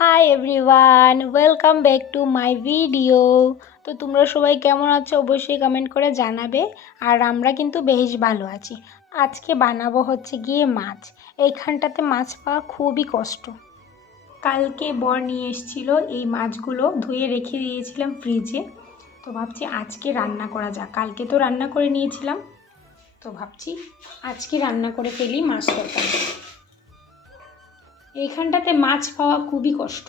Hi everyone, welcome back to my video. তো তোমরা সবাই কেমন আছো অবশ্যই কমেন্ট করে জানাবে। আর আমরা কিন্তু বেশ ভালো আছি। আজকে বানাবো হচ্ছে গিয়ে মাছ। এইখানটাতে মাছ পাওয়া খুবই কষ্ট। কালকে বর নিয়ে এসেছিলো এই মাছগুলো, ধুয়ে রেখে দিয়েছিলাম ফ্রিজে। তো ভাবছি আজকে রান্না করা যাক। কালকে তো রান্না করে নিয়েছিলাম, তো ভাবছি আজকে রান্না করে ফেলি মাছ তরকারি। এইখানটাতে মাছ পাওয়া খুবই কষ্ট।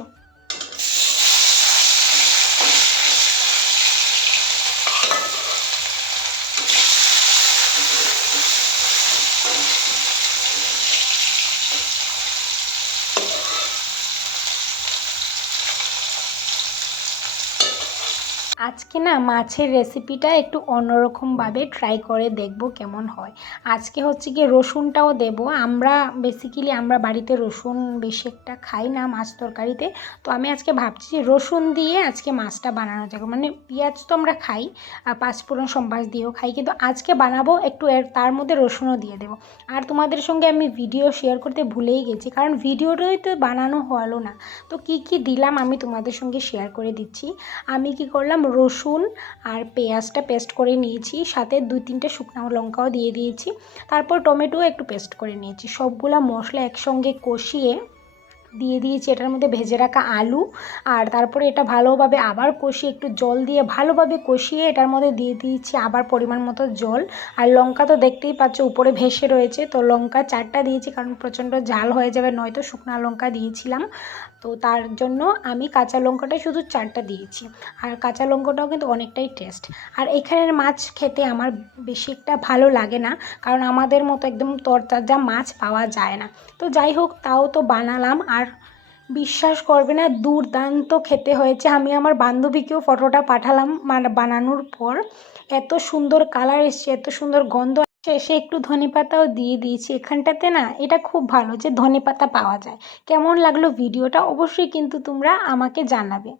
আজকে না মাছের রেসিপিটা একটু অন্যরকমভাবে ট্রাই করে দেখব কেমন হয়। আজকে হচ্ছে গিয়ে রসুনটাও দেব। আমরা বাড়িতে রসুন বেশি একটা খাই না মাছ তরকারিতে। তো আমি আজকে ভাবছি যে রসুন দিয়ে আজকে মাছটা বানানো যাবে। মানে পেঁয়াজ তো আমরা খাই, পাঁচফোড়ন সম্বাস দিয়েও খাই, কিন্তু আজকে বানাবো একটু তার মধ্যে রসুনও দিয়ে দেবো। আর তোমাদের সঙ্গে আমি ভিডিও শেয়ার করতে ভুলেই গেছি, কারণ ভিডিওটাই তো বানানো হলো না। তো কি কি দিলাম আমি তোমাদের সঙ্গে শেয়ার করে দিচ্ছি। আমি কি করলাম, রসুন আর পেঁয়াজটা পেস্ট করে নিয়েছি, সাথে 2-3টে শুকনো লঙ্কাও দিয়ে দিয়েছি। তারপর টমেটো একটু পেস্ট করে নিয়েছি। সবগুলা মশলা একসঙ্গে কষিয়ে দিয়ে দিয়েছি এটার মধ্যে ভেজে রাখা আলু। আর তারপরে এটা ভালোভাবে আবার কষিয়ে একটু জল দিয়ে ভালোভাবে কষিয়ে এটার মধ্যে দিয়ে দিয়েছি আবার পরিমাণ মতো জল। আর লঙ্কা তো দেখতেই পাচ্ছ উপরে ভেসে রয়েছে, তো লঙ্কা 4টা দিয়েছি, কারণ প্রচণ্ড ঝাল হয়ে যাবে, নয়তো শুকনো লঙ্কা দিয়েছিলাম। তো তার জন্য আমি কাঁচা লঙ্কাটাই শুধু 4টা দিয়েছি। আর কাঁচা লঙ্কাটাও কিন্তু অনেকটাই টেস্ট। আর এখানের মাছ খেতে আমার বেশি একটা ভালো লাগে না, কারণ আমাদের মতো একদম তরতাজা মাছ পাওয়া যায় না। তো যাই হোক, তাও তো বানালাম। আর বিশ্বাস করবে না, দুর্দান্ত খেতে হয়েছে। আমি আমার বান্ধবীকেও ফটোটা পাঠালাম মানে বানানোর পর। এত সুন্দর কালার এসছে, এত সুন্দর গন্ধ। শেষে একটু ধনেপাতাও দিয়ে দিয়েছি। এখানটাতে না এটা খুব ভালো যে ধনেপাতা পাওয়া যায়। কেমন লাগলো ভিডিওটা অবশ্যই কিন্তু তোমরা আমাকে জানাবে।